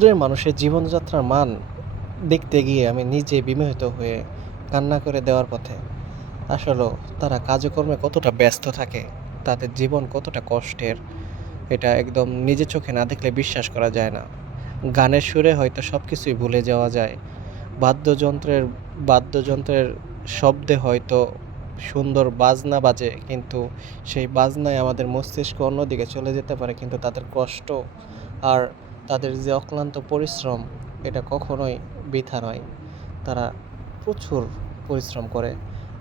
সমুদ্রের মানুষের জীবনযাত্রার মান দেখতে গিয়ে আমি নিজে বিমোহিত হয়ে কান্না করে দেওয়ার পথে। আসলেও তারা কাজকর্মে কতটা ব্যস্ত থাকে, তাদের জীবন কতটা কষ্টের, এটা একদম নিজের চোখে না দেখলে বিশ্বাস করা যায় না। গানের সুরে হয়তো সব কিছুই ভুলে যাওয়া যায়। বাদ্যযন্ত্রের বাদ্যযন্ত্রের শব্দে হয়তো সুন্দর বাজনা বাজে, কিন্তু সেই বাজনায় আমাদের মস্তিষ্ক অন্যদিকে চলে যেতে পারে, কিন্তু তাদের কষ্ট আর তাদের যে অক্লান্ত পরিশ্রম, এটা কখনোই বৃথা নয়। তারা প্রচুর পরিশ্রম করে।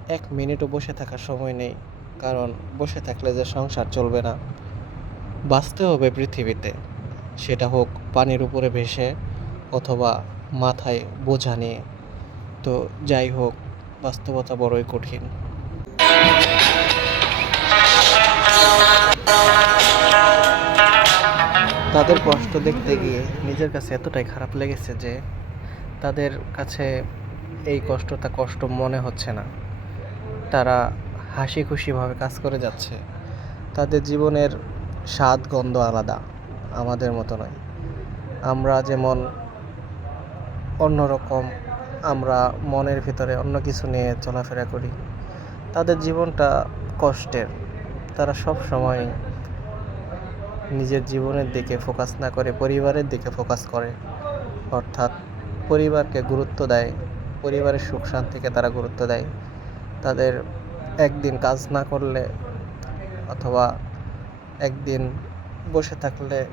১ মিনিটও বসে থাকার সময় নেই, কারণ বসে থাকলে যে সংসার চলবে না। বাঁচতে হবে পৃথিবীতে, সেটা হোক পানির উপরে ভেসে অথবা মাথায় বোঝা নিয়ে। তো যাই হোক, বাস্তবতা বড়ই কঠিন। তাদের কষ্ট দেখতে গিয়ে নিজের কাছে এতটাই খারাপ লেগেছে যে তাদের কাছে এই কষ্টটা কষ্ট মনে হচ্ছে না। তারা হাসি খুশিভাবে কাজ করে যাচ্ছে। তাদের জীবনের স্বাদ গন্ধ আলাদা, আমাদের মতো নয়। আমরা যেমন অন্যরকম, আমরা মনের ভিতরে অন্য কিছু নিয়ে চলাফেরা করি। তাদের জীবনটা কষ্টের। তারা সব সময় নিজের জীবনের দিকে ফোকাস না করে পরিবারের দিকে ফোকাস করে, অর্থাৎ পরিবারকে গুরুত্ব দেয়, পরিবারের সুখ শান্তিকে তারা গুরুত্ব দেয়। তাদের একদিন কাজ না করলে অথবা একদিন বসে থাকলে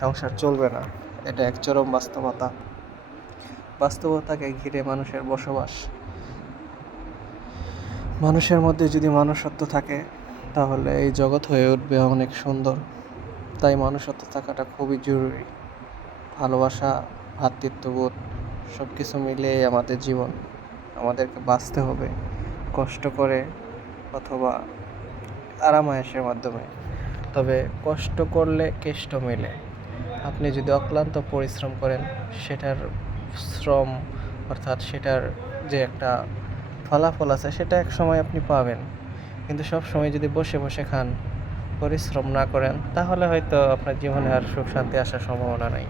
সংসার চলবে না, এটা এক চরম বাস্তবতা। বাস্তবতাকে ঘিরে মানুষের বসবাস। মানুষের মধ্যে যদি মনুষ্যত্ব থাকে, তাহলে এই জগৎ হয়ে উঠবে অনেক সুন্দর। তাই মনুষ্যত্ব থাকাটা খুবই জরুরি। ভালোবাসা, ভ্রাতৃত্ববোধ সব কিছু মিলিয়ে আমাদের জীবন। আমাদেরকে বাঁচতে হবে কষ্ট করে অথবা আরাম-আয়েশের মাধ্যমে। তবে কষ্ট করলে কেষ্ট মেলে। আপনি যদি অক্লান্ত পরিশ্রম করেন, সেটার শ্রম অর্থাৎ সেটার যে একটা ফলাফল আছে, সেটা একসময় আপনি পাবেন। কিন্তু সব সময় যদি বসে বসে খান, পরিশ্রম না করেন, তাহলে হয়তো আপনার জীবনে আর সুখ শান্তি আসার সম্ভাবনা নাই।